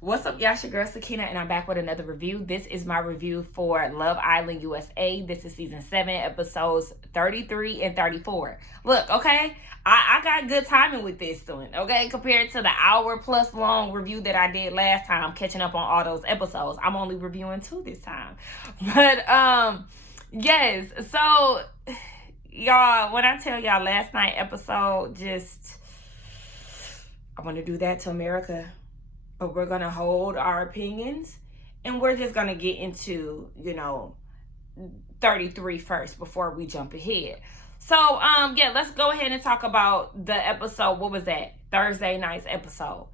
What's up, y'all? It's your girl Sakina, and I'm back with another review. This is my review for Love Island USA. This is season 7, episodes 33 and 34. Look, okay, I got good timing with this one, okay, compared to the hour plus long review that I did last time, catching up on all those episodes. I'm only reviewing 2 this time. But, yes, so, y'all, when I tell y'all last night episode, I want to do that to America. But we're going to hold our opinions, and we're just going to get into, 33 first before we jump ahead. So, yeah, let's go ahead and talk about the episode. What was that? Thursday night's episode.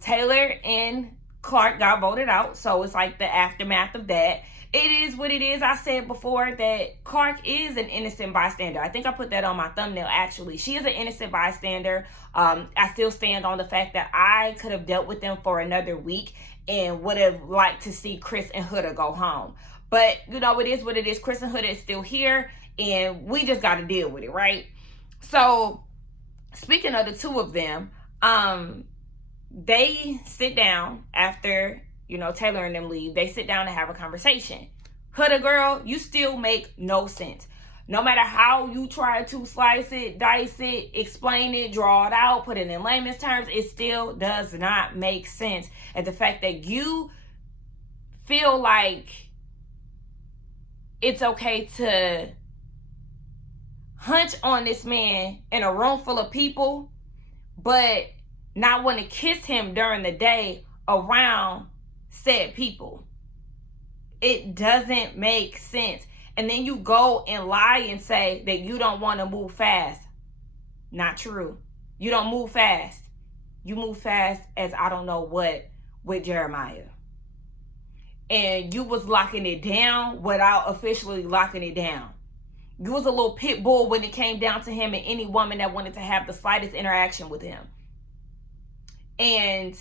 Taylor and Clark got voted out, so it's like the aftermath of that. It is what it is. I said before that Clark is an innocent bystander. I think I put that on my thumbnail, actually. She is an innocent bystander. I still stand on the fact that I could have dealt with them for another week and would have liked to see Chris and Huda go home. But, it is what it is. Chris and Huda is still here, and we just got to deal with it, right? So, speaking of the two of them, they sit down after Taylor and them leave. They sit down and have a conversation. Huda girl, you still make no sense. No matter how you try to slice it, dice it, explain it, draw it out, put it in layman's terms, it still does not make sense. And the fact that you feel like it's okay to hunch on this man in a room full of people, but not want to kiss him during the day around said people. It doesn't make sense. And then you go and lie and say that you don't want to move fast. Not true. You don't move fast. You move fast as I don't know what with Jeremiah. And you was locking it down without officially locking it down. You was a little pit bull when it came down to him and any woman that wanted to have the slightest interaction with him. And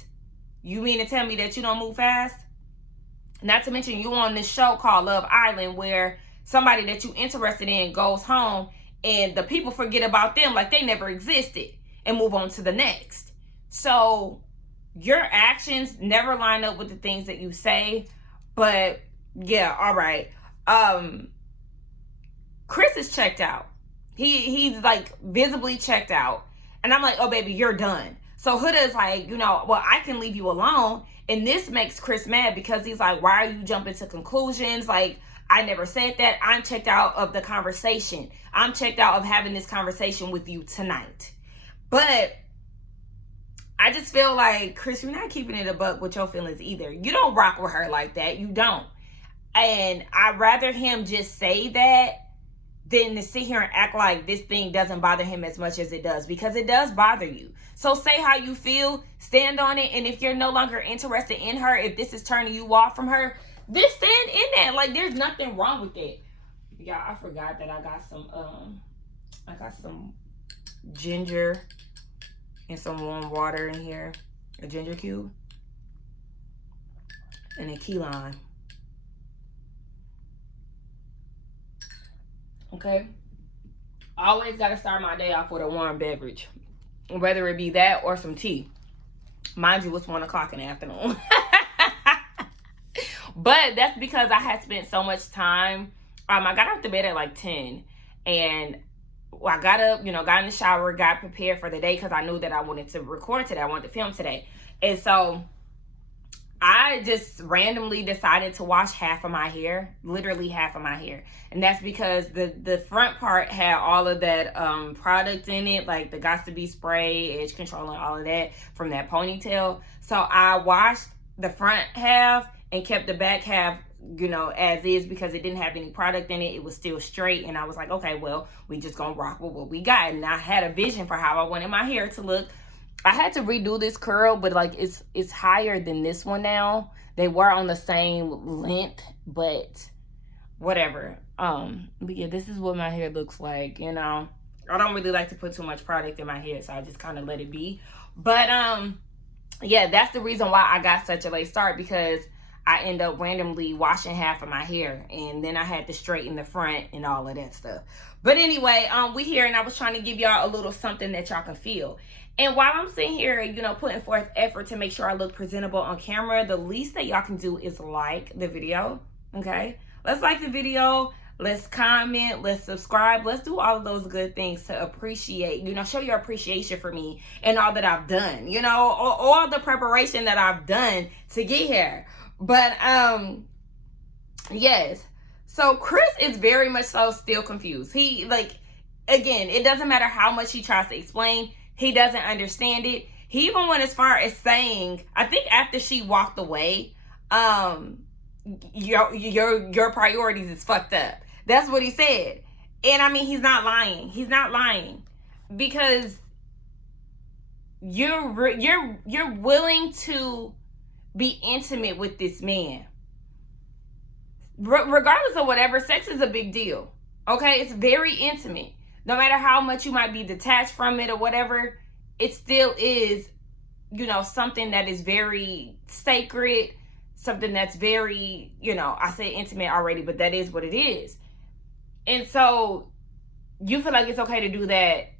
you mean to tell me that you don't move fast? Not to mention you on this show called Love Island where somebody that you interested in goes home and the people forget about them like they never existed and move on to the next. So your actions never line up with the things that you say. But yeah, all right. Chris is checked out. He's like visibly checked out. And I'm like, oh baby, you're done. So Huda is like, well, I can leave you alone. And this makes Chris mad because he's like, why are you jumping to conclusions? Like, I never said that. I'm checked out of the conversation. I'm checked out of having this conversation with you tonight. But I just feel like, Chris, you're not keeping it a buck with your feelings either. You don't rock with her like that. You don't. And I'd rather him just say that than to sit here and act like this thing doesn't bother him as much as it does, because it does bother you. So say how you feel, stand on it, and if you're no longer interested in her, if this is turning you off from her, then stand in that. Like, there's nothing wrong with it. Yeah, I forgot that I got some ginger and some warm water in here, a ginger cube, and a key lime. Okay, I always got to start my day off with a warm beverage, whether it be that or some tea. Mind you, it's 1 o'clock in the afternoon. But that's because I had spent so much time. I got out the bed at like 10, and I got up, got in the shower, got prepared for the day because I knew that I wanted to record today. I wanted to film today. And so I just randomly decided to wash half of my hair, literally half of my hair. And that's because the front part had all of that product in it, like the Got to Be spray, edge control, and all of that from that ponytail. So I washed the front half and kept the back half, as is, because it didn't have any product in it. It was still straight. And I was like, okay, well, we just gonna rock with what we got. And I had a vision for how I wanted my hair to look. I had to redo this curl, but like it's higher than this one now. They were on the same length, but whatever. But yeah, this is what my hair looks like, I don't really like to put too much product in my hair, so I just kind of let it be. But yeah, that's the reason why I got such a late start, because I end up randomly washing half of my hair, and then I had to straighten the front and all of that stuff. But anyway, we here, and I was trying to give y'all a little something that y'all can feel. And while I'm sitting here, putting forth effort to make sure I look presentable on camera, the least that y'all can do is like the video, okay? Let's like the video. Let's comment. Let's subscribe. Let's do all of those good things to appreciate, show your appreciation for me and all that I've done, all the preparation that I've done to get here. But, yes. So Chris is very much so still confused. He, again, it doesn't matter how much he tries to explain. He doesn't understand it. He even went as far as saying, I think after she walked away, your priorities is fucked up. That's what he said. And I mean, he's not lying. He's not lying, because you're willing to be intimate with this man. Regardless of whatever, sex is a big deal. Okay? It's very intimate. No matter how much you might be detached from it or whatever, it still is, something that is very sacred, something that's very, I say intimate already, but that is what it is. And so you feel like it's okay to do that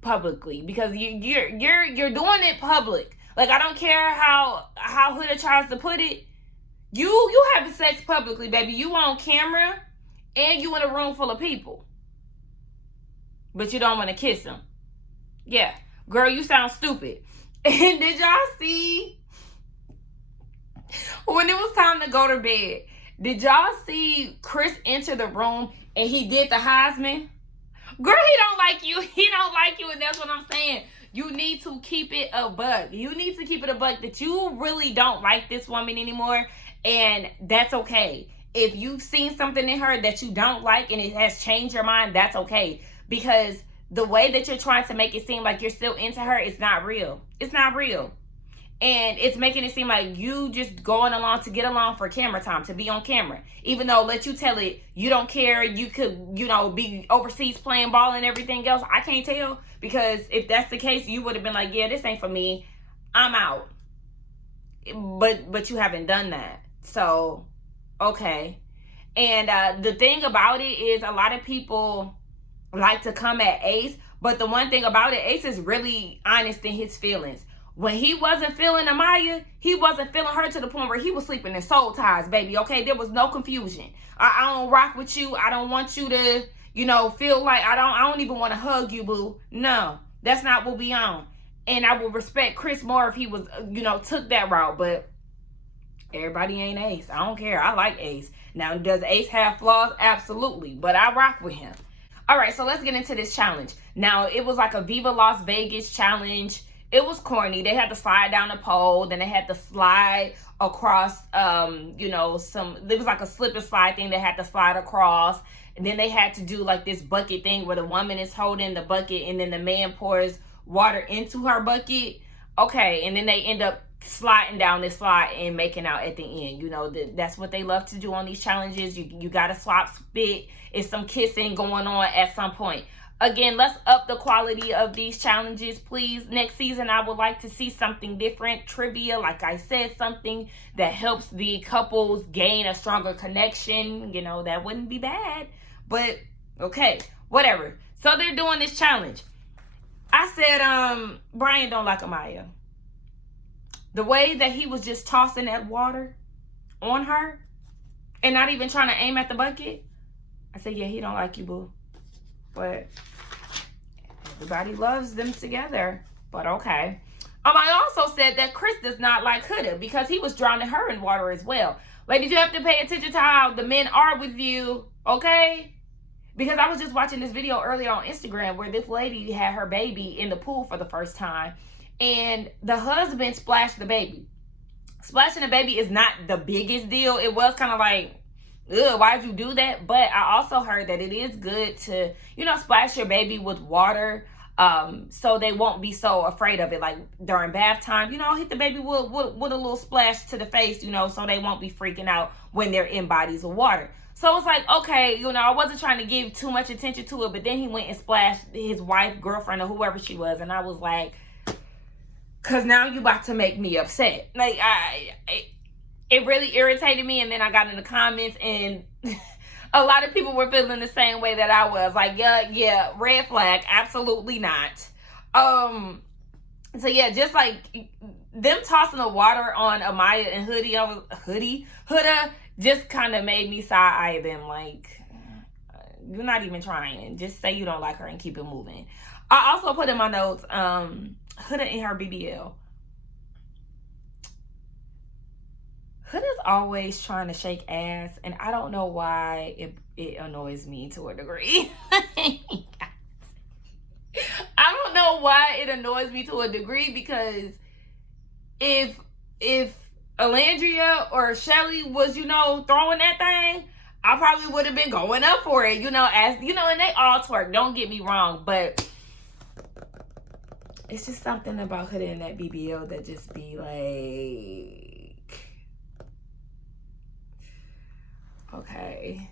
publicly, because you're doing it public. Like, I don't care how Huda tries to put it. You having sex publicly, baby. You on camera and you in a room full of people. But you don't want to kiss him. Yeah. Girl, you sound stupid. And did y'all see when it was time to go to bed? Did y'all see Chris enter the room and he did the Heisman? Girl, he don't like you. He don't like you, and that's what I'm saying. You need to keep it a buck. You need to keep it a buck that you really don't like this woman anymore, and that's okay. If you've seen something in her that you don't like and it has changed your mind, that's okay. Because the way that you're trying to make it seem like you're still into her, it's not real. It's not real. And it's making it seem like you just going along to get along for camera time, to be on camera. Even though, let you tell it, you don't care. You could, be overseas playing ball and everything else. I can't tell, because if that's the case, you would have been like, yeah, this ain't for me. I'm out. But you haven't done that. So, okay. And the thing about it is, a lot of people like to come at Ace. But the one thing about it, Ace is really honest in his feelings. When he wasn't feeling Amaya, he wasn't feeling her to the point where he was sleeping in soul ties, baby, okay? There was no confusion. I don't rock with you. I don't want you to, feel like I don't even want to hug you, boo. No, that's not what we on. And I would respect Chris more if he was, took that route. But everybody ain't Ace. I don't care. I like Ace. Now, does Ace have flaws? Absolutely. But I rock with him. All right, so let's get into this challenge. Now, it was like a Viva Las Vegas challenge. It was corny. They had to slide down the pole. Then they had to slide across, it was like a slip and slide thing they had to slide across. And then they had to do like this bucket thing where the woman is holding the bucket and then the man pours water into her bucket. Okay, and then they end up sliding down this slide and making out at the end. That's what they love to do on these challenges. You got to swap spit. It's some kissing going on at some point. Again, let's up the quality of these challenges, please. Next season, I would like to see something different. Trivia, like I said, something that helps the couples gain a stronger connection. That wouldn't be bad. But, okay, whatever. So they're doing this challenge. I said, Brian don't like Amaya. The way that he was just tossing that water on her and not even trying to aim at the bucket. I said, yeah, he don't like you, boo. But everybody loves them together. But okay. I also said that Chris does not like Huda because he was drowning her in water as well. Ladies, you have to pay attention to how the men are with you, okay? Because I was just watching this video earlier on Instagram where this lady had her baby in the pool for the first time. And the husband splashed the baby. Splashing the baby is not the biggest deal. It was kind of like, ugh, why'd you do that? But I also heard that it is good to, splash your baby with water so they won't be so afraid of it. Like during bath time, hit the baby with a little splash to the face, so they won't be freaking out when they're in bodies of water. So it's like, okay, I wasn't trying to give too much attention to it, but then he went and splashed his wife, girlfriend, or whoever she was. And I was like, because now you about to make me upset. Like, it really irritated me. And then I got in the comments and a lot of people were feeling the same way that I was. Like, yeah, red flag. Absolutely not. So yeah, just like them tossing the water on Amaya and Huda just kind of made me side-eye them. Like, you're not even trying. Just say you don't like her and keep it moving. I also put in my notes, Huda in her BBL. Huda's always trying to shake ass, and I don't know why it annoys me to a degree. I don't know why it annoys me to a degree, because if Alandria or Shelly was, throwing that thing, I probably would have been going up for it, as and they all twerk, don't get me wrong, but it's just something about Huda in that BBL that just be like, okay.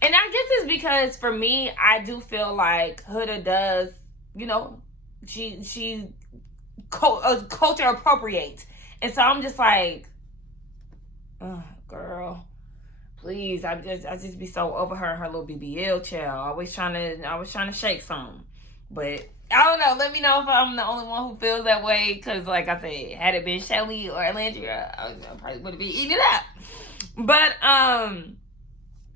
And I guess it's because for me, I do feel like Huda does, she culture appropriates. And so I'm just like, oh, girl, please. I just be so over her and her little BBL child. Always trying to shake something. But I don't know. Let me know if I'm the only one who feels that way. Because like I said, had it been Shelly or Alandria, I probably would have been eating it up. But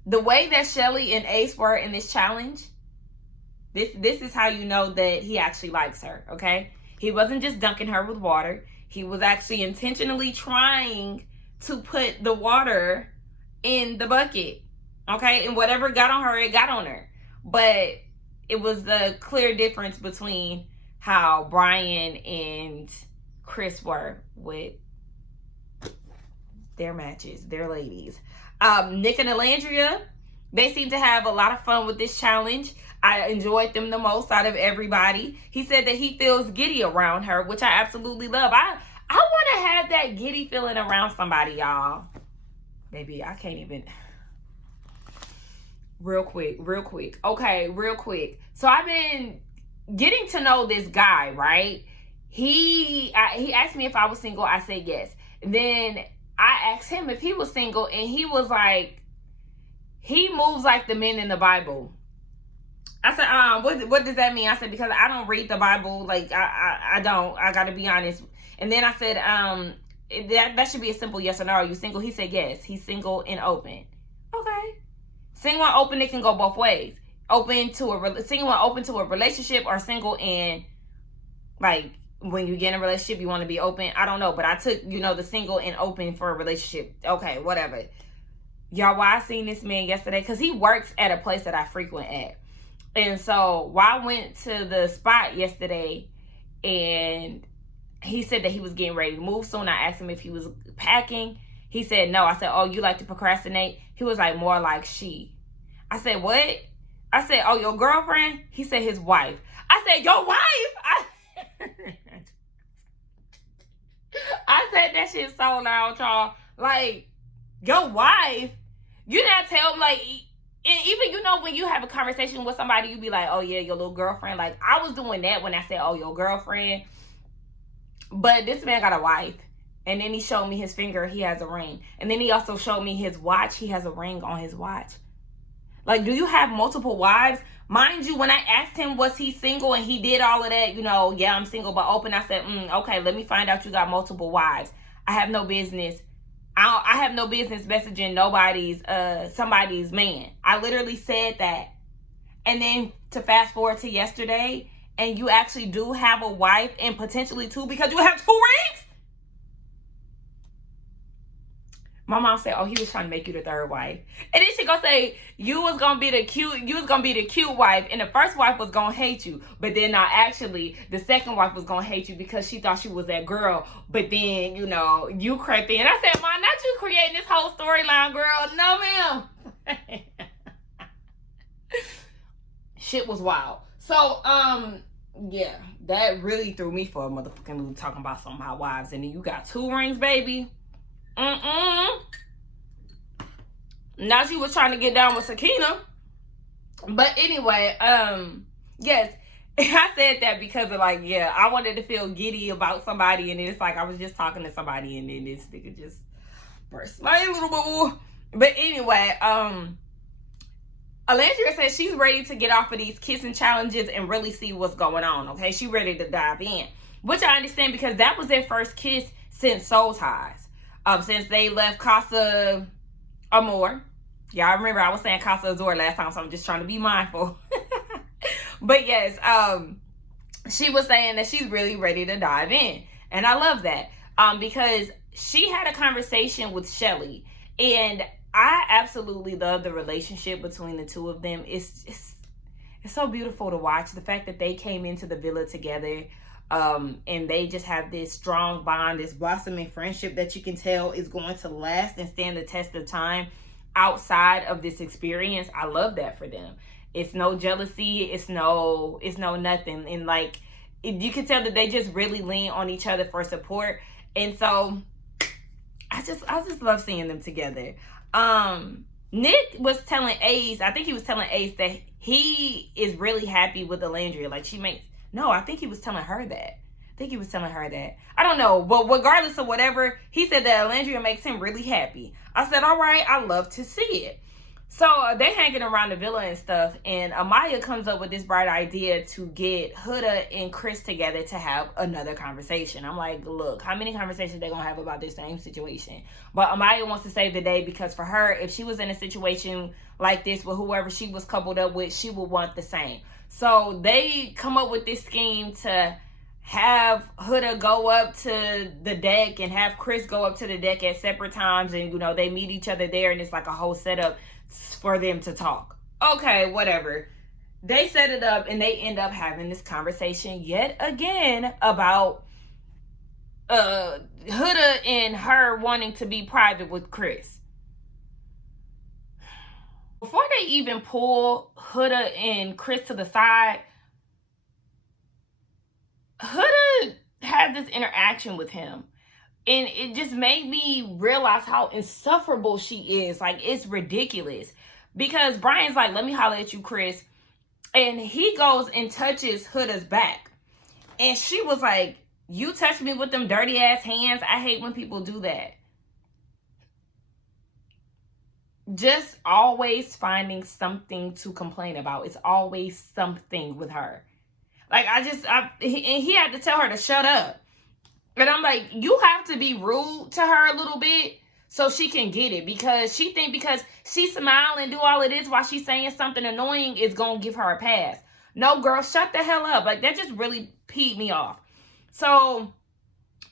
the way that Shelly and Ace were in this challenge, this is how you know that he actually likes her, okay? He wasn't just dunking her with water. He was actually intentionally trying to put the water in the bucket, okay? And whatever got on her, it got on her. But it was the clear difference between how Brian and Chris were with their matches, their ladies. Nick and Alandria, they seem to have a lot of fun with this challenge. I enjoyed them the most out of everybody. He said that he feels giddy around her, which I absolutely love. I want to have that giddy feeling around somebody, y'all. Baby, I can't even. Real quick. Okay, real quick. So I've been getting to know this guy, right? He asked me if I was single. I said yes. Then I asked him if he was single, and he was like, he moves like the men in the Bible. I said, what does that mean? I said, because I don't read the Bible. Like, I don't. I got to be honest. And then I said, that should be a simple yes or no. Are you single? He said yes. He's single and open. Okay. Single and open, it can go both ways. Single and open to a relationship, or single and, like, when you get in a relationship, you want to be open. I don't know. But I took, the single and open for a relationship. Okay, whatever. Y'all, why I seen this man yesterday? Because he works at a place that I frequent at. And so while I went to the spot yesterday, and he said that he was getting ready to move soon, I asked him if he was packing. He said no. I said, oh, you like to procrastinate? He was like, more like she. I said, what? I said, oh, your girlfriend? He said, his wife. I said, your wife? I said that shit so loud, y'all. Like, your wife? You not tell me, like, and even, when you have a conversation with somebody, you be like, oh, yeah, your little girlfriend. Like, I was doing that when I said, oh, your girlfriend. But this man got a wife. And then he showed me his finger. He has a ring. And then he also showed me his watch. He has a ring on his watch. Like, do you have multiple wives? Mind you, when I asked him, was he single, and he did all of that, yeah, I'm single but open. I said, okay, let me find out you got multiple wives. I have no business. I have no business messaging somebody's man. I literally said that. And then to fast forward to yesterday, and you actually do have a wife, and potentially two, because you have 2 rings? My mom said, oh, he was trying to make you the 3rd wife. And then she gonna say, you was gonna be the cute wife, and the first wife was gonna hate you. But then actually, the second wife was gonna hate you because she thought she was that girl. But then, you crept in. I said, Mom, not you creating this whole storyline, girl. No, ma'am. Shit was wild. So, yeah, that really threw me for a motherfucking loop, talking about some of my wives. And then you got 2 rings, baby. Now she was trying to get down with Sakina. But anyway, yes, I said that because of, like, yeah, I wanted to feel giddy about somebody, and then it's like I was just talking to somebody, and then this nigga just burst my little boo. But anyway, Alandria says she's ready to get off of these kissing challenges and really see what's going on, okay? She's ready to dive in. which I understand because that was their first kiss since Soul Ties. Since they left Casa Amor. Y'all remember I was saying Casa Azor last time, so I'm just trying to be mindful. But yes, she was saying that she's really ready to dive in. And I love that. Because she had a conversation with Shelly, and I absolutely love the relationship between the two of them. It's so beautiful to watch. The fact that they came into the villa together, and they just have this strong bond, this blossoming friendship that you can tell is going to last and stand the test of time outside of this experience. I love that for them. It's no jealousy. It's no nothing. And like, you can tell that they just really lean on each other for support. And so I just love seeing them together. Nick was telling Ace, I think he was telling Ace that he is really happy with Alandria. Like I think he was telling her that. I don't know. But regardless of whatever, he said that Alandria makes him really happy. I said, all right, I love to see it. So they hanging around the villa and stuff, and Amaya comes up with this bright idea to get Huda and Chris together to have another conversation. I'm like, look, how many conversations they gonna have about this same situation? But Amaya wants to save the day because for her, if she was in a situation like this with whoever she was coupled up with, she would want the same. So they come up with this scheme to have Huda go up to the deck and have Chris go up to the deck at separate times, and they meet each other there, and it's like a whole setup for them to talk. Okay, whatever. They set it up and they end up having this conversation yet again about Huda and her wanting to be private with Chris. Before they even pull Huda and Chris to the side, Huda had this interaction with him, and it just made me realize how insufferable she is. Like, it's ridiculous. Because Brian's like, let me holler at you, Chris. And he goes and touches Huda's back. And she was like, you touch me with them dirty ass hands. I hate when people do that. Just always finding something to complain about. It's always something with her. Like, he had to tell her to shut up. And I'm like, you have to be rude to her a little bit so she can get it. Because she smile and do all of this while she's saying something annoying is going to give her a pass. No, girl, shut the hell up. Like, that just really peed me off. So,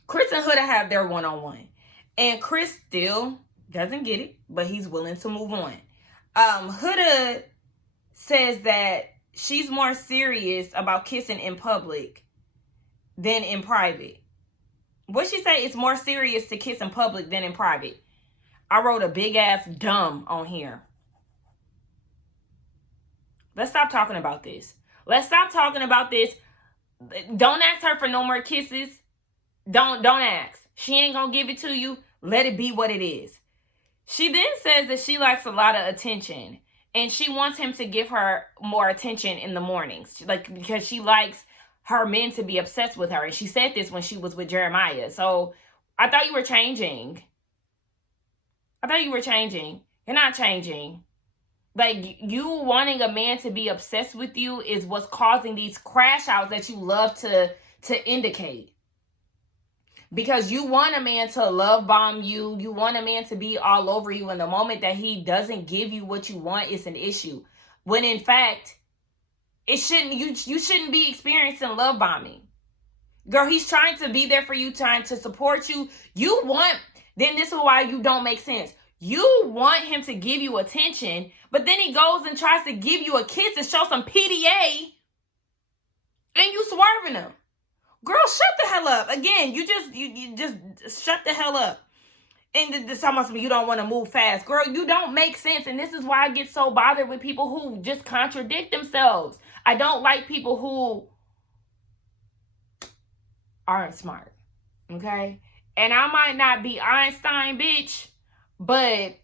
Chris and Huda have their one-on-one. And Chris still doesn't get it, but he's willing to move on. Huda says that she's more serious about kissing in public than in private. What she say? It's more serious to kiss in public than in private. I wrote a big ass dumb on here. Let's stop talking about this. Don't ask her for no more kisses. Don't ask. She ain't gonna give it to you. Let it be what it is. She then says that she likes a lot of attention, and she wants him to give her more attention in the mornings, because she likes her men to be obsessed with her. And she said this when she was with Jeremiah. So I thought you were changing. You're not changing. Like, you wanting a man to be obsessed with you is what's causing these crash outs that you love to indicate. Because you want a man to love bomb you. You want a man to be all over you. And the moment that he doesn't give you what you want, it's an issue. When in fact, you shouldn't be experiencing love bombing. Girl, he's trying to be there for you, trying to support you. Then this is why you don't make sense. You want him to give you attention, but then he goes and tries to give you a kiss and show some PDA, and you swerving him. Girl, shut the hell up. Again, you just shut the hell up. And this almost means you don't want to move fast. Girl, you don't make sense. And this is why I get so bothered with people who just contradict themselves. I don't like people who aren't smart. Okay? And I might not be Einstein, bitch, but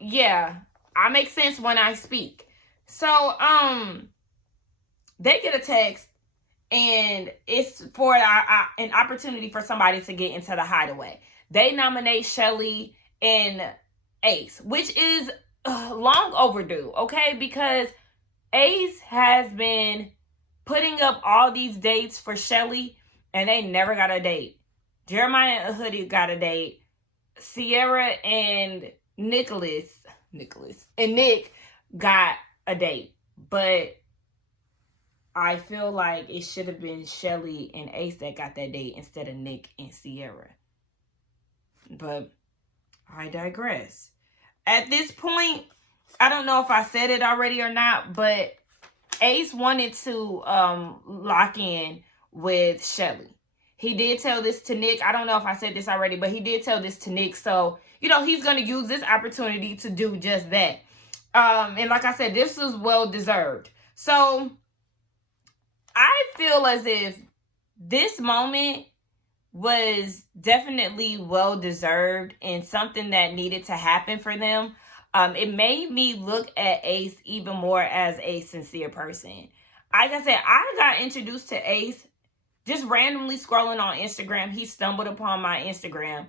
yeah, I make sense when I speak. So, they get a text, and it's for an opportunity for somebody to get into the Hideaway. They nominate Shelly and Ace, which is long overdue, okay? Because Ace has been putting up all these dates for Shelly, and they never got a date. Jeremiah and Hoodie got a date. Sierra and Nick got a date. But I feel like it should have been Shelly and Ace that got that date instead of Nick and Sierra. But I digress. At this point, I don't know if I said it already or not, but Ace wanted to lock in with Shelly. He did tell this to Nick. I don't know if I said this already, but he did tell this to Nick. So, he's going to use this opportunity to do just that. And like I said, this was well-deserved. So, I feel as if this moment was definitely well-deserved and something that needed to happen for them. It made me look at Ace even more as a sincere person. Like I said, I got introduced to Ace just randomly scrolling on Instagram. He stumbled upon my Instagram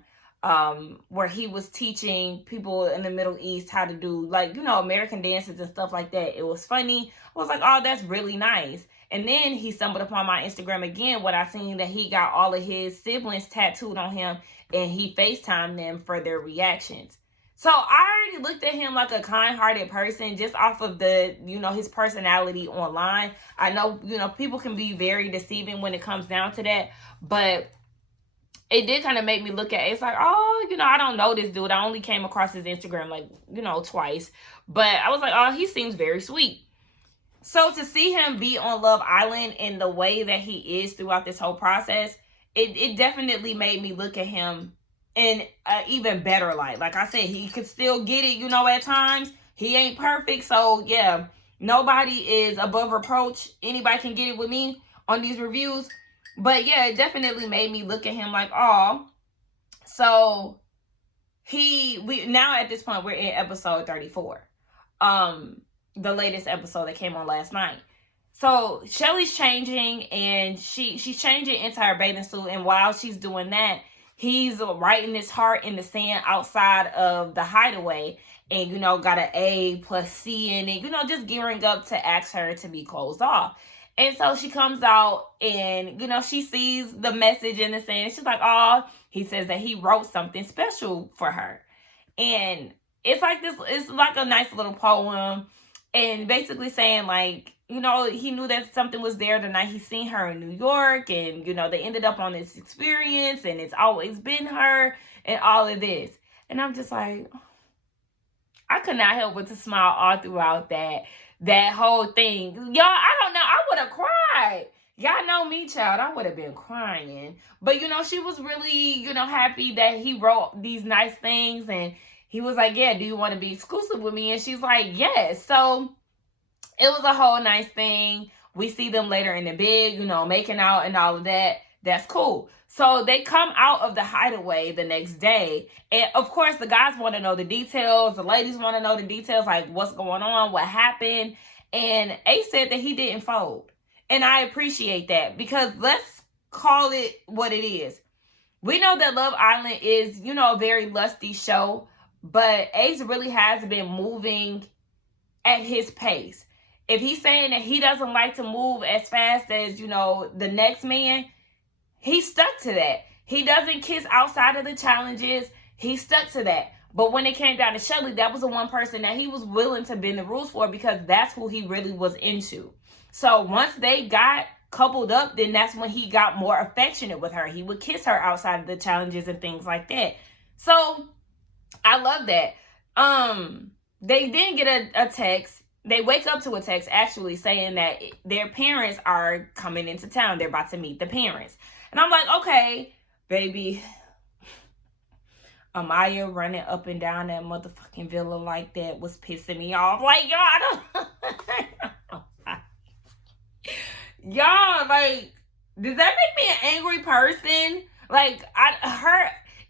where he was teaching people in the Middle East how to do, American dances and stuff like that. It was funny. I was like, oh, that's really nice. And then he stumbled upon my Instagram again when I seen that he got all of his siblings tattooed on him and he FaceTimed them for their reactions. So I already looked at him like a kind-hearted person just off of the, his personality online. I know, people can be very deceiving when it comes down to that. But it did kind of make me look at it. It's like, oh, I don't know this dude. I only came across his Instagram twice. But I was like, oh, he seems very sweet. So to see him be on Love Island in the way that he is throughout this whole process, it definitely made me look at him in an even better light. Like I said, he could still get it, at times. He ain't perfect. So, yeah, nobody is above reproach. Anybody can get it with me on these reviews. But, yeah, it definitely made me look at him like, oh. So, now at this point, we're in episode 34. The latest episode that came on last night. So Shelly's changing and she's changing into her bathing suit. And while she's doing that, he's writing his heart in the sand outside of the Hideaway. And, got an A plus C in it, just gearing up to ask her to be closed off. And so she comes out and, she sees the message in the sand. She's like, oh, he says that he wrote something special for her. And it's like it's like a nice little poem. And basically saying, he knew that something was there the night he seen her in New York. And, they ended up on this experience. And it's always been her and all of this. And I'm just like, I could not help but to smile all throughout that whole thing. Y'all, I don't know. I would have cried. Y'all know me, child. I would have been crying. But, she was really, happy that he wrote these nice things. And he was like, yeah, do you want to be exclusive with me? And she's like, yes. So it was a whole nice thing. We see them later in the bed, making out and all of that. That's cool. So they come out of the Hideaway the next day. And of course, the guys want to know the details. The ladies want to know the details, like what's going on, what happened. And Ace said that he didn't fold. And I appreciate that because let's call it what it is. We know that Love Island is, a very lusty show. But Ace really has been moving at his pace. If he's saying that he doesn't like to move as fast as, the next man, he's stuck to that. He doesn't kiss outside of the challenges. He's stuck to that. But when it came down to Shelly, that was the one person that he was willing to bend the rules for because that's who he really was into. So once they got coupled up, then that's when he got more affectionate with her. He would kiss her outside of the challenges and things like that. So I love that. They didn't get a text. They wake up to a text actually saying that their parents are coming into town. They're about to meet the parents. And I'm like, okay, baby. Amaya running up and down that motherfucking villa like that was pissing me off. Like, y'all, I don't... y'all, like, does that make me an angry person? Like,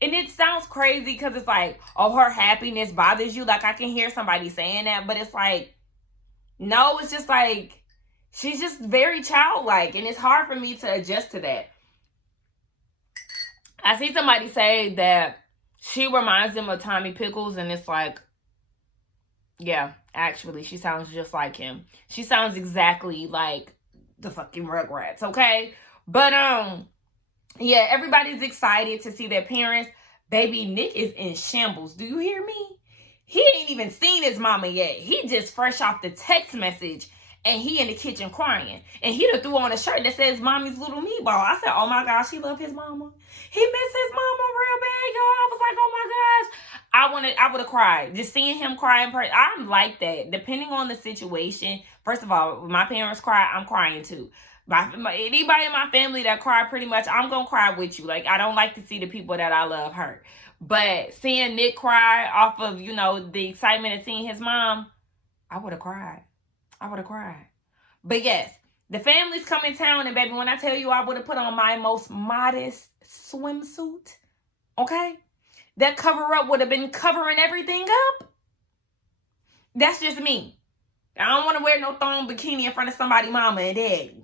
and it sounds crazy because it's like, oh, her happiness bothers you. Like, I can hear somebody saying that, but it's like, no, it's just like, she's just very childlike, and it's hard for me to adjust to that. I see somebody say that she reminds them of Tommy Pickles, and it's like, yeah, actually, she sounds just like him. She sounds exactly like the fucking Rugrats, okay? But, Yeah, everybody's excited to see their parents. Baby Nick is in shambles. Do you hear me? He ain't even seen his mama yet. He just fresh off the text message and he in the kitchen crying. And he done threw on a shirt that says Mommy's Little Meatball. I said, oh my gosh, he love his mama. He miss his mama real bad, y'all. I was like, oh my gosh. I would have cried. Just seeing him cry in person. I'm like that. Depending on the situation. First of all, when my parents cry, I'm crying too. Anybody in my family that cry, pretty much, I'm gonna cry with you. Like, I don't like to see the people that I love hurt. But seeing Nick cry off of, you know, the excitement of seeing his mom, I would have cried. I would have cried. But yes, the family's come in town, and baby, when I tell you I would have put on my most modest swimsuit, okay? That cover up would have been covering everything up. That's just me. I don't want to wear no thong bikini in front of somebody's mama and daddy.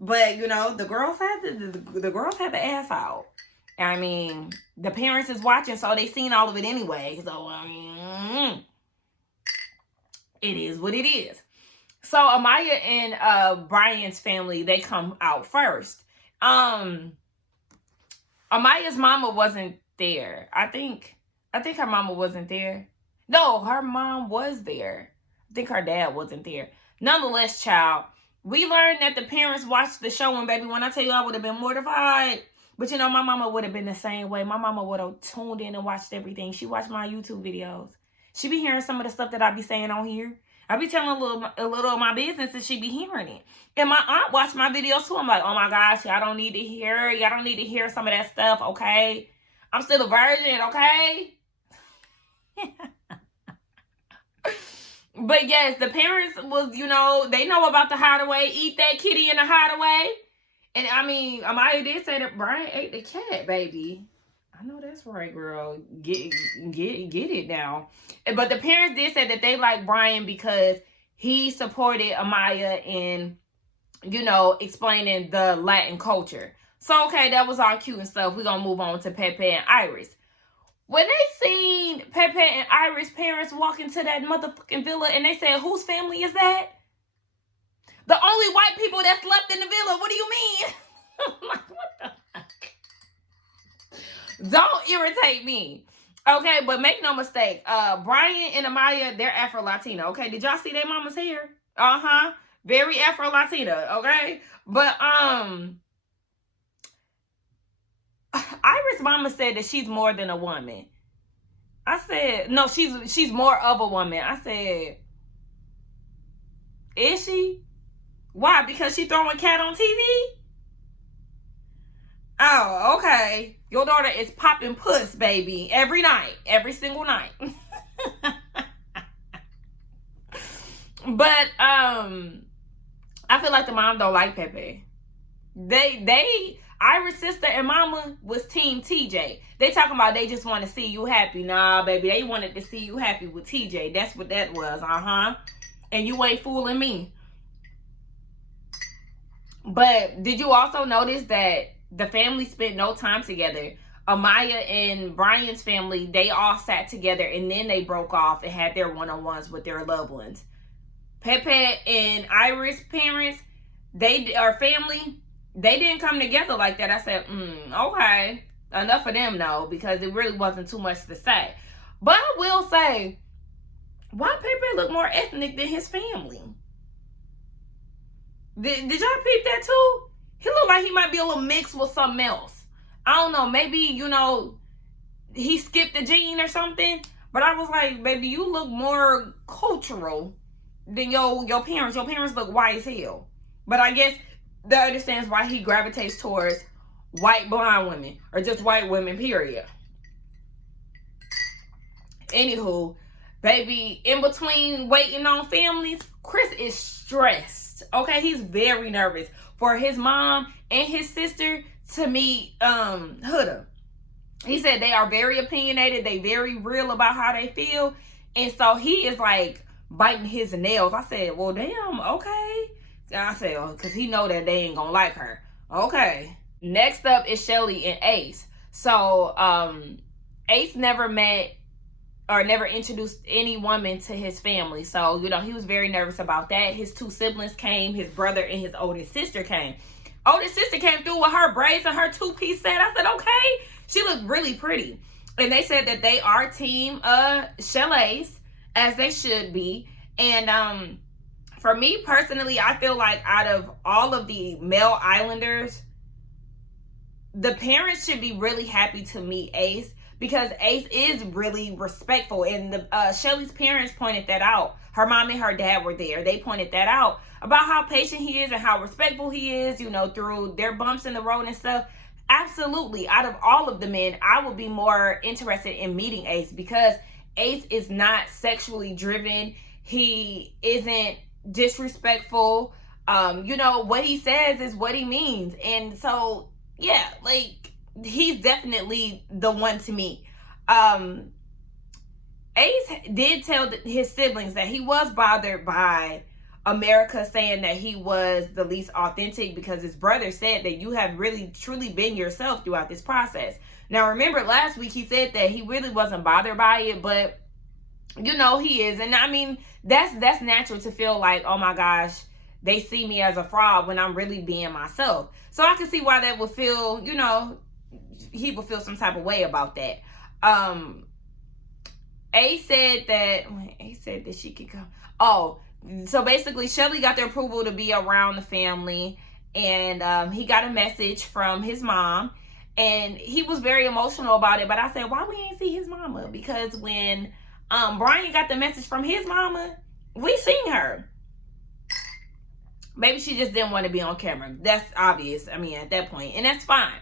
But you know, the girls had the ass out. I mean, the parents is watching, so they seen all of it anyway. So I mean, it is what it is. So Amaya and Brian's family, they come out first. Amaya's mama wasn't there. I think her mama wasn't there. No, her mom was there. I think her dad wasn't there. Nonetheless, child, we learned that the parents watched the show, and baby, when I tell you I would have been mortified. But you know, my mama would have been the same way. My mama would have tuned in and watched everything. She watched my YouTube videos. She be hearing some of the stuff that I be saying on here. I be telling a little of my business, and she be hearing it. And my aunt watched my videos too. I'm like, oh my gosh, y'all don't need to hear. Y'all don't need to hear some of that stuff, okay? I'm still a virgin, okay? But yes, the parents was, you know, they know about the Hideaway. Eat that kitty in the Hideaway. And I mean, Amaya did say that Brian ate the cat, baby. I know that's right, girl. Get it now. But the parents did say that they like Brian because he supported Amaya in, you know, explaining the Latin culture. So, okay, that was all cute and stuff. We're going to move on to Pepe and Iris. When they seen Pepe and Iris' parents walk into that motherfucking villa and they said, whose family is that? The only white people that slept in the villa. What do you mean? Like, what the fuck? Don't irritate me. Okay, but make no mistake. Brian and Amaya, they're Afro-Latina. Okay, did y'all see their mama's hair? Uh-huh. Very Afro-Latina. Okay? But, Iris' mama said that she's more than a woman. I said, no, she's more of a woman. I said, is she? Why? Because she throwing cat on TV? Oh, okay. Your daughter is popping puss, baby, every night, every single night. But I feel like the mom don't like Pepe. Iris' sister and mama was team TJ. They talking about they just want to see you happy. Nah, baby, they wanted to see you happy with TJ. That's what that was, And you ain't fooling me. But did you also notice that the family spent no time together? Amaya and Brian's family, they all sat together and then they broke off and had their one-on-ones with their loved ones. Pepe and Iris' parents, family, they didn't come together like that. I said, okay, enough of them, though, because it really wasn't too much to say. But I will say, why Pepe look more ethnic than his family? Did y'all peep that too? He looked like he might be a little mixed with something else. I don't know. Maybe, you know, he skipped a gene or something. But I was like, baby, you look more cultural than your parents. Your parents look white as hell. But I guess that understands why he gravitates towards white blonde women. Or just white women, period. Anywho, baby, in between waiting on families, Chris is stressed. Okay, he's very nervous for his mom and his sister to meet Huda. He said they are very opinionated. They very real about how they feel. And so he is like biting his nails. I said, well, damn, okay. I said, oh, because he know that they ain't gonna like her. Okay. Next up is Shelly and Ace. So Ace never met or never introduced any woman to his family. So, you know, he was very nervous about that. His two siblings came. His brother and his oldest sister came. Oldest sister came through with her braids and her two-piece set. I said, okay. She looked really pretty. And they said that they are team Chalets, as they should be. And for me personally, I feel like out of all of the male Islanders, the parents should be really happy to meet Ace, because Ace is really respectful. And the Shelly's parents pointed that out. Her mom and her dad were there. They pointed that out about how patient he is and how respectful he is, you know, through their bumps in the road and stuff. Absolutely. Out of all of the men, I would be more interested in meeting Ace, because Ace is not sexually driven. He isn't disrespectful. You know, what he says is what he means. And so, yeah, like, he's definitely the one to meet. Ace did tell his siblings that he was bothered by America saying that he was the least authentic, because his brother said that you have really truly been yourself throughout this process. Now, remember last week he said that he really wasn't bothered by it, but you know, he is. And I mean, that's natural to feel like, oh my gosh, they see me as a fraud when I'm really being myself. So I can see why that would feel, you know, he would feel some type of way about that. Ace said that she could come. Oh, so basically Shelly got the approval to be around the family, and he got a message from his mom, and he was very emotional about it. But I said, why we ain't see his mama? Because when Brian got the message from his mama, we seen her. Maybe she just didn't want to be on camera. That's obvious. I mean, at that point, and that's fine.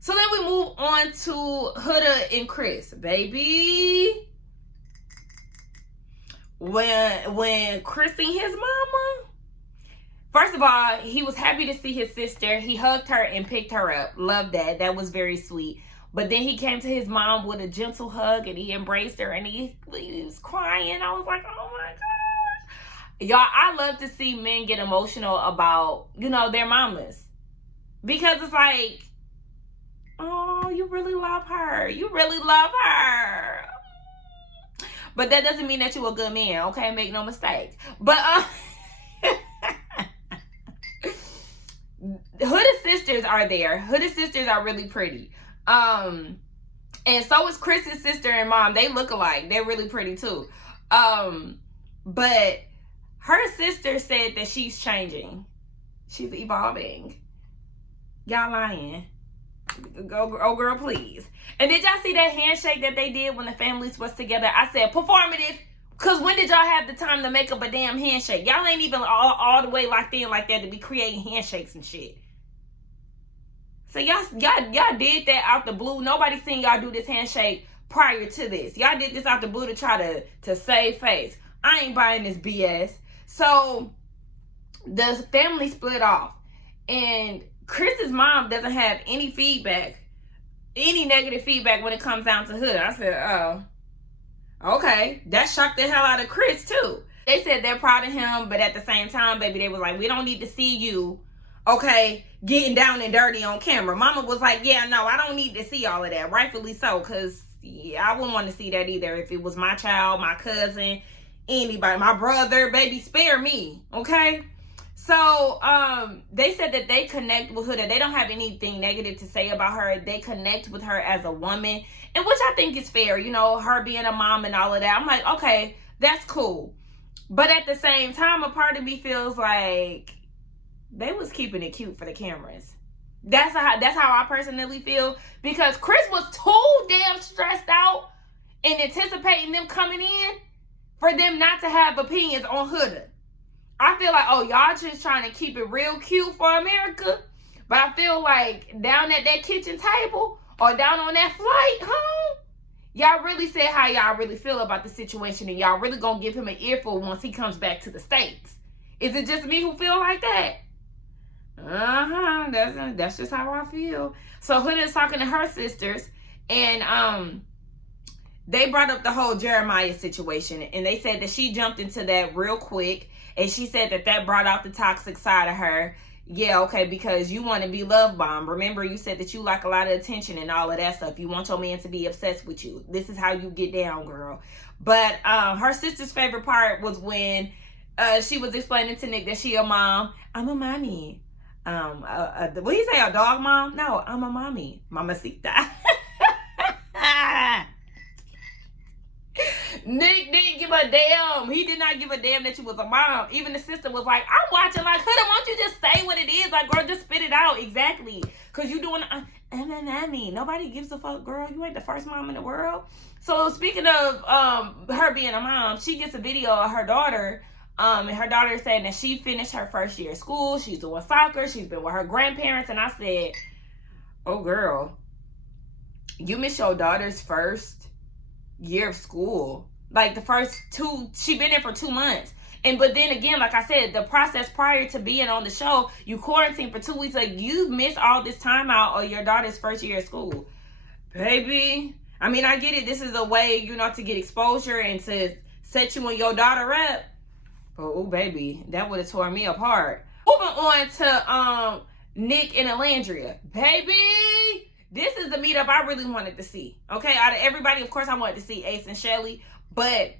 So then we move on to Huda and Chris, baby. When Chris seen his mama, first of all, he was happy to see his sister. He hugged her and picked her up. Love that. That was very sweet. But then he came to his mom with a gentle hug, and he embraced her, and he was crying. I was like, oh my gosh. Y'all, I love to see men get emotional about, you know, their mamas. Because it's like, oh, you really love her. You really love her. But that doesn't mean that you're a good man, okay? Make no mistake. But Huda's sisters are there. Huda's sisters are really pretty. And so is Chris's sister and mom. They look alike. They're really pretty too. But her sister said that she's changing. She's evolving. Y'all lying. Go, oh girl, please. And did y'all see that handshake that they did when the families was together? I said performative, because when did y'all have the time to make up a damn handshake? Y'all ain't even all the way locked in like that to be creating handshakes and shit. So y'all did that out the blue. Nobody seen y'all do this handshake prior to this. Y'all did this out the blue to try to save face. I ain't buying this BS. So the family split off, and Chris's mom doesn't have any feedback, any negative feedback when it comes down to Huda. I said, oh, okay. That shocked the hell out of Chris too. They said they're proud of him, but at the same time, baby, they was like, we don't need to see you, okay, getting down and dirty on camera. Mama was like, yeah, no, I don't need to see all of that. Rightfully so, because yeah, I wouldn't want to see that either. If it was my child, my cousin, anybody, my brother, baby, spare me, okay? So, they said that they connect with Huda. They don't have anything negative to say about her. They connect with her as a woman, and which I think is fair, you know, her being a mom and all of that. I'm like, okay, that's cool. But at the same time, a part of me feels like they was keeping it cute for the cameras. That's how I personally feel, because Chris was too damn stressed out and anticipating them coming in for them not to have opinions on Huda. I feel like, oh, y'all just trying to keep it real cute for America. But I feel like down at that kitchen table or down on that flight home, y'all really said how y'all really feel about the situation, and y'all really gonna give him an earful once he comes back to the States. Is it just me who feel like that? That's just how I feel. So Huda is talking to her sisters, and they brought up the whole Jeremiah situation, and they said that she jumped into that real quick. And she said that brought out the toxic side of her. Yeah, okay, because you want to be love bombed. Remember, you said that you like a lot of attention and all of that stuff. You want your man to be obsessed with you. This is how you get down, girl. But her sister's favorite part was when she was explaining to Nick that she a mom. I'm a mommy. what do you say, a dog mom? No, I'm a mommy, mamacita. Nick didn't give a damn. He did not give a damn that you was a mom. Even the sister was like, I'm watching, like, Huda, why don't you just say what it is? Like, girl, just spit it out. Exactly. Because you doing, nobody gives a fuck, girl. You ain't the first mom in the world. So, speaking of her being a mom, she gets a video of her daughter. And her daughter is saying that she finished her first year of school. She's doing soccer. She's been with her grandparents. And I said, oh, girl, you missed your daughter's first year of school. Like the first two, she been there for 2 months. But then again, like I said, the process prior to being on the show, you quarantined for 2 weeks. Like, you missed all this time out of your daughter's first year of school. Baby, I mean, I get it. This is a way, to get exposure and to set you and your daughter up. But, oh, baby, that would have tore me apart. Moving on to Nick and Alandria. Baby, this is the meetup I really wanted to see. Okay, out of everybody, of course, I wanted to see Ace and Shelly. But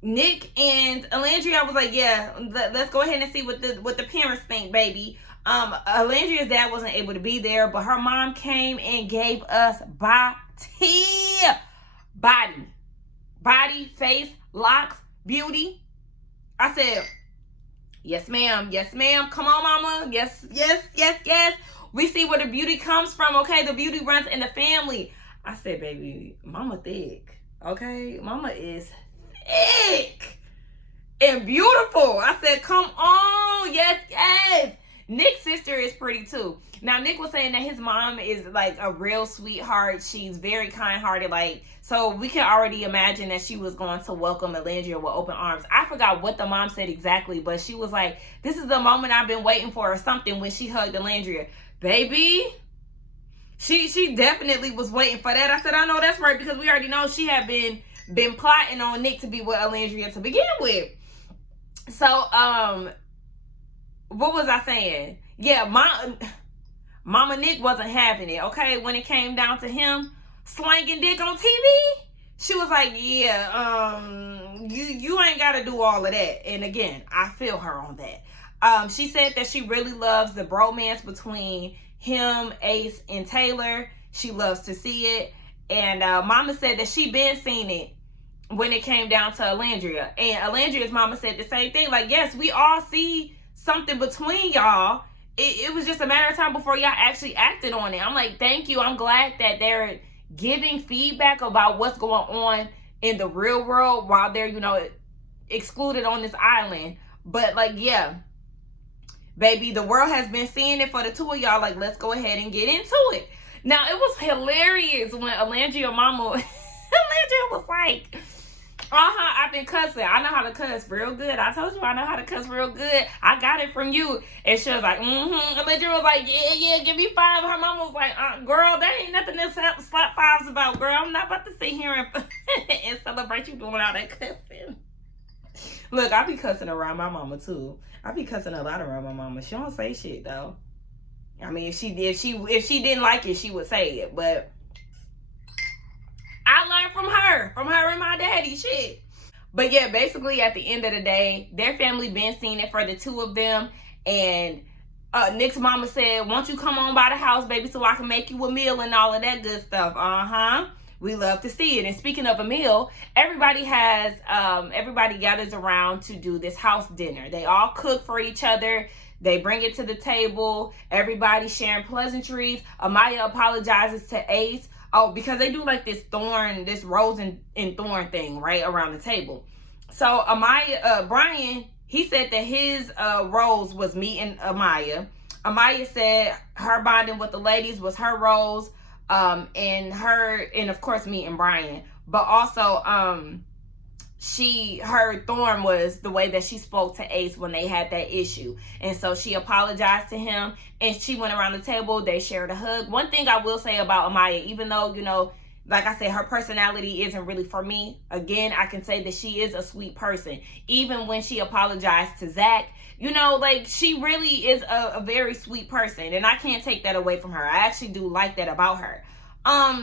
Nick and Alandria, I was like, yeah, let's go ahead and see what the parents think, baby. Alandria's dad wasn't able to be there, but her mom came and gave us body, face, locks, beauty. I said, yes, ma'am. Yes, ma'am. Come on, mama. Yes, yes, yes, yes. We see where the beauty comes from, okay? The beauty runs in the family. I said, baby, mama thick, okay? Mama is thick and beautiful. I said, come on. Yes, yes. Nick's sister is pretty, too. Now, Nick was saying that his mom is, like, a real sweetheart. She's very kind-hearted, like, so we can already imagine that she was going to welcome Alandria with open arms. I forgot what the mom said exactly, but she was like, this is the moment I've been waiting for or something when she hugged Alandria. Baby, she definitely was waiting for that. I said, I know that's right, because we already know she had been plotting on Nick to be with Alandria to begin with. So, what was I saying? Yeah, Mama Nick wasn't having it, okay? When it came down to him slanging dick on TV, she was like, yeah, you ain't got to do all of that. And again, I feel her on that. She said that she really loves the bromance between him, Ace, and Taylor. She loves to see it. And Mama said that she been seeing it when it came down to Alandria. And Alandria's mama said the same thing. Like, yes, we all see something between y'all. It was just a matter of time before y'all actually acted on it. I'm like, thank you. I'm glad that they're giving feedback about what's going on in the real world while they're, excluded on this island. But, like, yeah, baby, the world has been seeing it for the two of y'all. Like, let's go ahead and get into it. Now, it was hilarious when Alandria mama, Alandria was like, I've been cussing. I know how to cuss real good. I told you I know how to cuss real good. I got it from you. And she was like, Alandria was like, yeah, give me 5. Her mama was like, girl, that ain't nothing to slap 5s about, girl. I'm not about to sit here and celebrate you doing all that cussing. Look, I be cussing around my mama, too. I be cussing a lot around my mama. She don't say shit, though. I mean, if she she didn't like it, she would say it. But I learned from her and my daddy, shit. But yeah, basically at the end of the day, their family been seeing it for the two of them. And Nick's mama said, won't you come on by the house, baby, so I can make you a meal and all of that good stuff. We love to see it. And speaking of a meal, everybody gathers around to do this house dinner. They all cook for each other. They bring it to the table. Everybody sharing pleasantries. Amaya apologizes to Ace. Oh, because they do like this rose and thorn thing right around the table. So Brian, he said that his rose was meeting Amaya. Amaya said her bonding with the ladies was her rose, and of course meeting Brian. But also her thorn was the way that she spoke to Ace when they had that issue. And so she apologized to him and she went around the table. They shared a hug. One thing I will say about Amaya, even though, like I said, her personality isn't really for me. Again, I can say that she is a sweet person. Even when she apologized to Zach, like she really is a very sweet person. And I can't take that away from her. I actually do like that about her.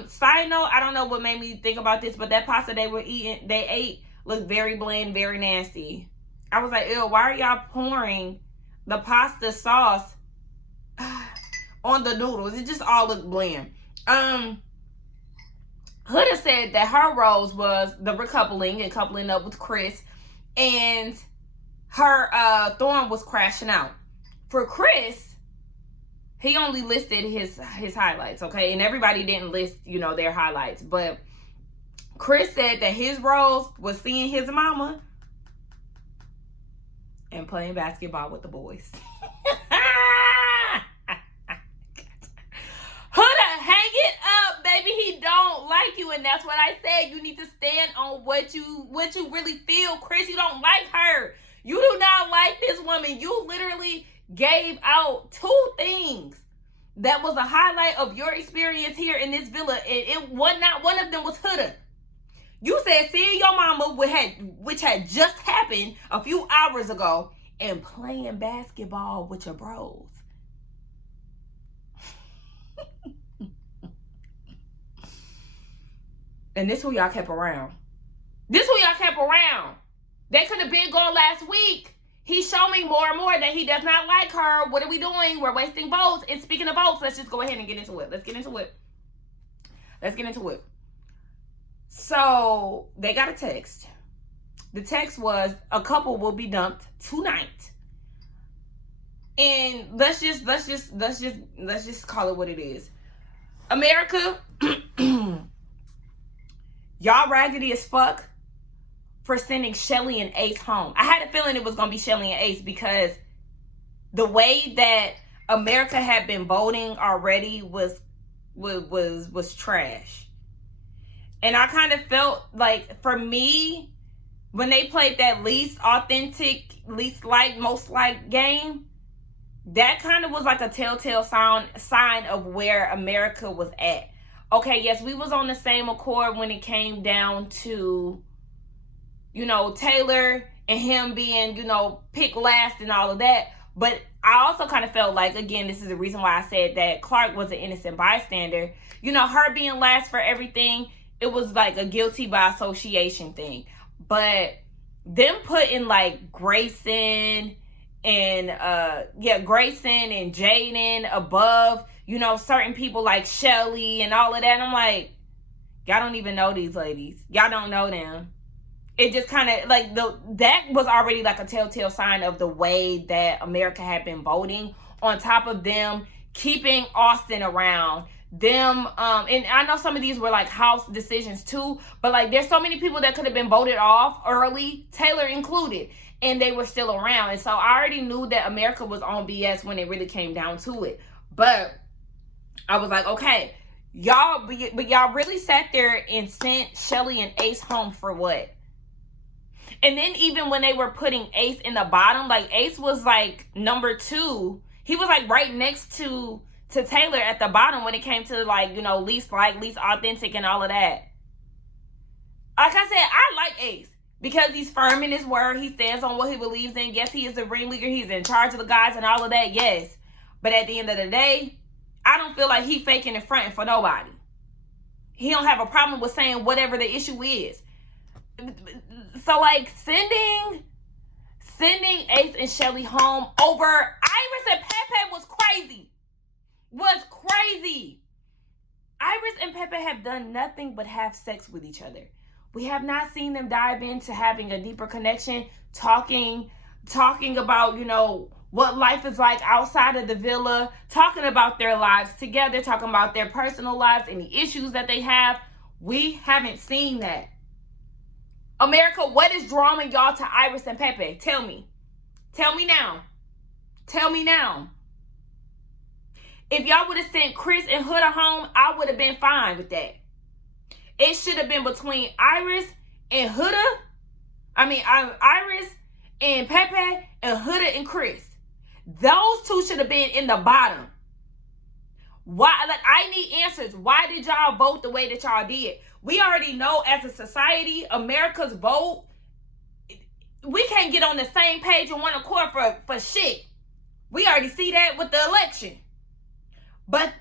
Side note, I don't know what made me think about this, but that pasta they ate looked very bland, very nasty. I was like, ew, why are y'all pouring the pasta sauce on the noodles. It just all looked bland. Huda said that her rose was the recoupling and coupling up with Chris, and her Thorn was crashing out. For Chris, he only listed his highlights, okay? And everybody didn't list, their highlights. But Chris said that his rose was seeing his mama and playing basketball with the boys. Huda, hang it up, baby. He don't like you, and that's what I said. You need to stand on what you really feel. Chris, you don't like her. You do not like this woman. You literally gave out 2 things that was a highlight of your experience here in this villa, and it was not one of them was Huda. You said seeing your mama, which had just happened a few hours ago, and playing basketball with your bros. And this who y'all kept around. This who y'all kept around. They could have been gone last week. He's showing more and more that he does not like her. What are we doing? We're wasting votes. And speaking of votes, let's just go ahead and get into it. Let's get into it. So they got a text. The text was, a couple will be dumped tonight. And let's just call it what it is. America, y'all raggedy as fuck for sending Shelly and Ace home. I had a feeling it was gonna be Shelly and Ace because the way that America had been voting already was trash. And I kind of felt like, for me, when they played that least authentic, least liked, most liked game, that kind of was like a telltale sign of where America was at. Okay, yes, we was on the same accord when it came down to, Taylor and him being, picked last and all of that. But I also kind of felt like, again, this is the reason why I said that Clark was an innocent bystander. Her being last for everything, it was like a guilty by association thing. But them putting like Grayson and Jaden above, certain people like Shelly and all of that. And I'm like, y'all don't even know these ladies. Y'all don't know them. It just kind of like that was already like a telltale sign of the way that America had been voting, on top of them keeping Austin around. Them, and I know some of these were like house decisions too, but like there's so many people that could have been voted off early, Taylor included, and they were still around. And so I already knew that America was on BS when it really came down to it. But I was like, okay, y'all really sat there and sent Shelly and Ace home for what? And then even when they were putting Ace in the bottom, like Ace was like number 2. He was like right next to Taylor at the bottom when it came to like, least authentic and all of that. Like I said, I like Ace because he's firm in his word. He stands on what he believes in. Yes, he is the ringleader. He's in charge of the guys and all of that. Yes. But at the end of the day, I don't feel like he faking and fronting for nobody. He don't have a problem with saying whatever the issue is. So like sending Ace and Shelly home over Iris and Pepe was crazy. Iris and Pepe have done nothing but have sex with each other. We have not seen them dive into having a deeper connection, talking about, what life is like outside of the villa, talking about their lives together, talking about their personal lives and the issues that they have. We haven't seen that. America, what is drawing y'all to Iris and Pepe? Tell me now. If y'all would have sent Chris and Huda home, I would have been fine with that. It should have been between Iris and Huda. Iris and Pepe and Huda and Chris. Those 2 should have been in the bottom. Why? Like, I need answers. Why did y'all vote the way that y'all did? We already know as a society, America's vote, we can't get on the same page and one accord for shit. We already see that with the election. But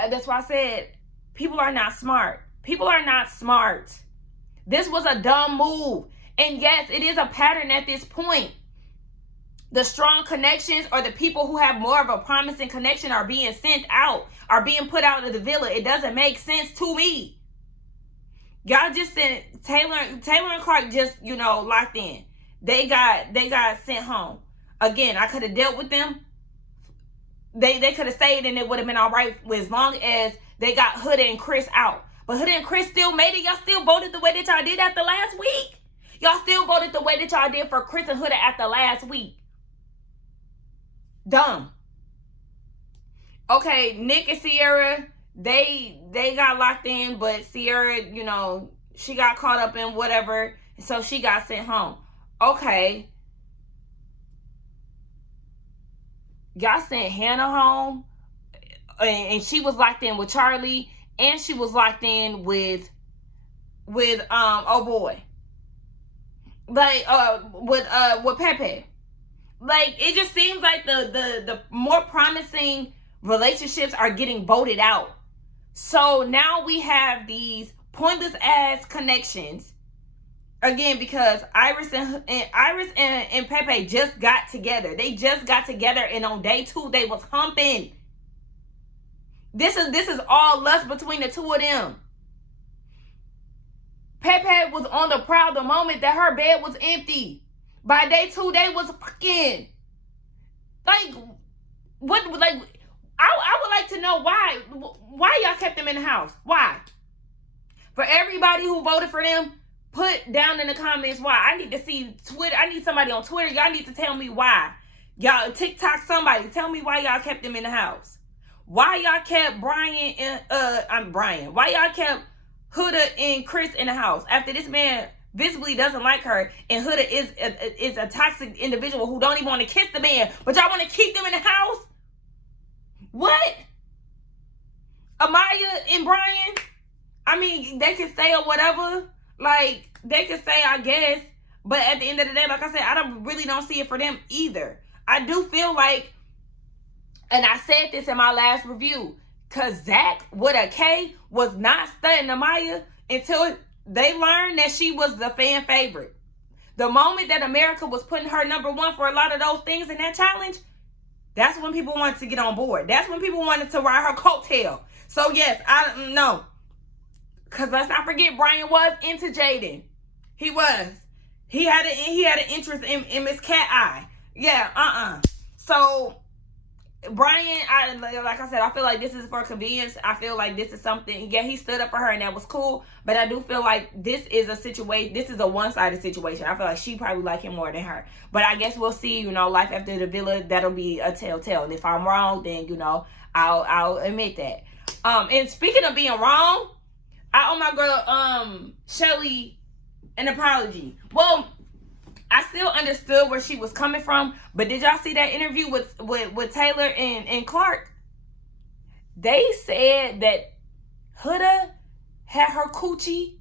that's why I said people are not smart. This was a dumb move. And yes, it is a pattern at this point. The strong connections or the people who have more of a promising connection are being sent out, are being put out of the villa. It doesn't make sense to me. Y'all just sent Taylor and Clark just, locked in. They got sent home. Again, I could have dealt with them. They could have stayed and it would have been all right as long as they got Huda and Chris out. But Huda and Chris still made it. Y'all still voted the way that y'all did after last week. Y'all still voted the way that y'all did for Chris and Huda after last week. Dumb. Okay, Nick and Sierra, they got locked in, but Sierra, she got caught up in whatever, so she got sent home. Okay. Y'all sent Hannah home, and she was locked in with Charlie, and she was locked in with oh boy. Like with Pepe. Like, it just seems like the more promising relationships are getting voted out. So now we have these pointless ass connections. Again, because Iris and Pepe just got together. They just got together, and on day 2 they was humping. This is all lust between the two of them. Pepe was on the prowl the moment that her bed was empty. By day 2, they was fucking. Like, what? Like, I would like to know why y'all kept them in the house. Why? For everybody who voted for them, put down in the comments why. I need to see Twitter. I need somebody on Twitter. Y'all need to tell me why. Y'all TikTok somebody. Tell me why y'all kept them in the house. Why y'all kept Why y'all kept Huda and Chris in the house after this man visibly doesn't like her, and Huda is a toxic individual who don't even want to kiss the man, but y'all want to keep them in the house? What? Amaya and Brian? I mean, they can stay or whatever. Like, they can stay, I guess. But at the end of the day, like I said, I really don't see it for them either. I do feel like, and I said this in my last review, because Zach with a K was not studying Amaya until they learned that she was the fan favorite. The moment that America was putting her number 1 for a lot of those things in that challenge, that's when people wanted to get on board. That's when people wanted to ride her coattail. So yes, I know. Because let's not forget, Brian was into Jaden. He was. He had an interest in Miss Cat Eye. Yeah, So Brian, like I said, I feel like this is for convenience. I feel like this is something, yeah, he stood up for her and that was cool, but I do feel like this is a one-sided situation. I feel like she probably like him more than her. But I guess we'll see, life after the villa, that'll be a telltale. And if I'm wrong, then, I'll admit that. And speaking of being wrong, I owe my girl, Shelly, an apology. Well, I still understood where she was coming from, but did y'all see that interview with Taylor and Clark? They said that Huda had her coochie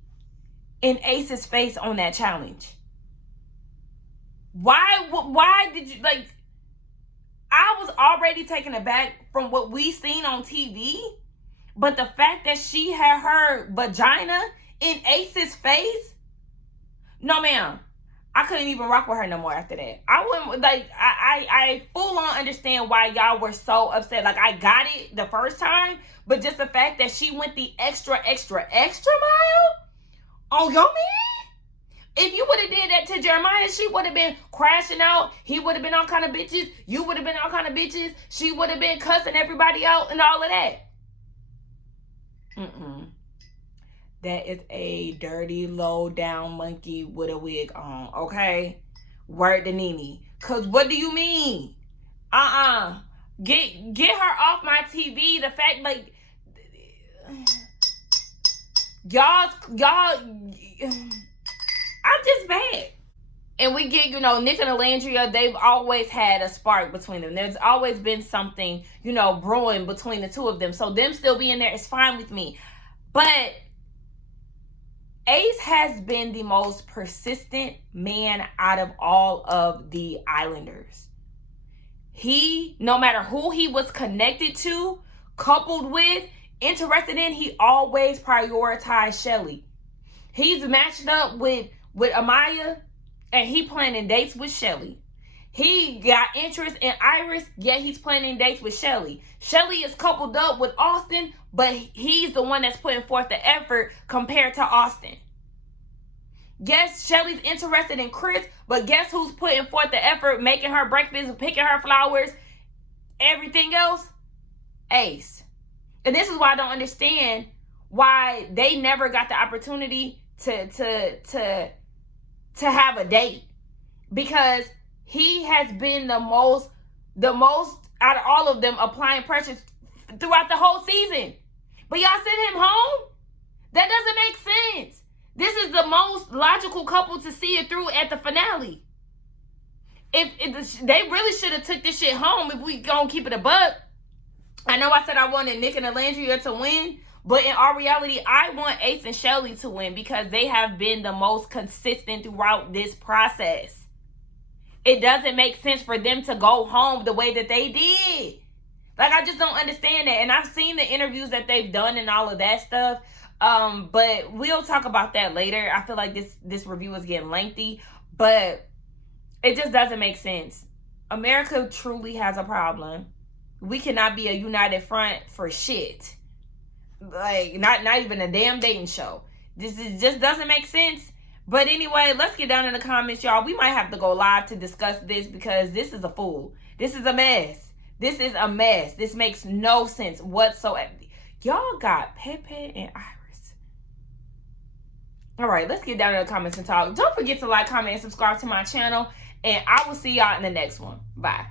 in Ace's face on that challenge. Why did you, like, I was already taken aback from what we seen on TV, but the fact that she had her vagina in Ace's face? No, ma'am. I couldn't even rock with her no more after that. I wouldn't, like, I full on understand why y'all were so upset. Like, I got it the first time, but just the fact that she went the extra mile on your man? If you would have did that to Jeremiah, she would have been crashing out. He would have been all kind of bitches. You would have been all kind of bitches. She would have been cussing everybody out and all of that. That is a dirty, low-down monkey with a wig on, okay? Word to Nene. Because what do you mean? Get her off my TV. The fact, like, y'all, I'm just bad. And we get, Nick and Alandria, they've always had a spark between them. There's always been something, brewing between the two of them. So them still being there is fine with me. But Ace has been the most persistent man out of all of the Islanders. He, no matter who he was connected to, coupled with, interested in, he always prioritized Shelly. He's matched up with Amaya, and he planning dates with Shelly. He got interest in Iris, yet he's planning dates with Shelly. Shelly is coupled up with Austin, but he's the one that's putting forth the effort compared to Austin. Yes, Shelly's interested in Chris, but guess who's putting forth the effort, making her breakfast, picking her flowers, everything else? Ace. And this is why I don't understand why they never got the opportunity to have a date. Because he has been the most out of all of them applying pressure throughout the whole season. But y'all sent him home? That doesn't make sense. This is the most logical couple to see it through at the finale. If they really should have took this shit home if we gonna keep it a buck. I know I said I wanted Nick and Alandria to win, but in all reality, I want Ace and Shelly to win because they have been the most consistent throughout this process. It doesn't make sense for them to go home the way that they did. Like, I just don't understand that. And I've seen the interviews that they've done and all of that stuff. But we'll talk about that later. I feel like this review is getting lengthy, but it just doesn't make sense. America truly has a problem. We cannot be a united front for shit. Like, not even a damn dating show. Just doesn't make sense. But anyway, let's get down in the comments, y'all. We might have to go live to discuss this because this is a fool. This is a mess. This is a mess. This makes no sense whatsoever. Y'all got Pepe and Iris. All right, let's get down in the comments and talk. Don't forget to like, comment, and subscribe to my channel. And I will see y'all in the next one. Bye.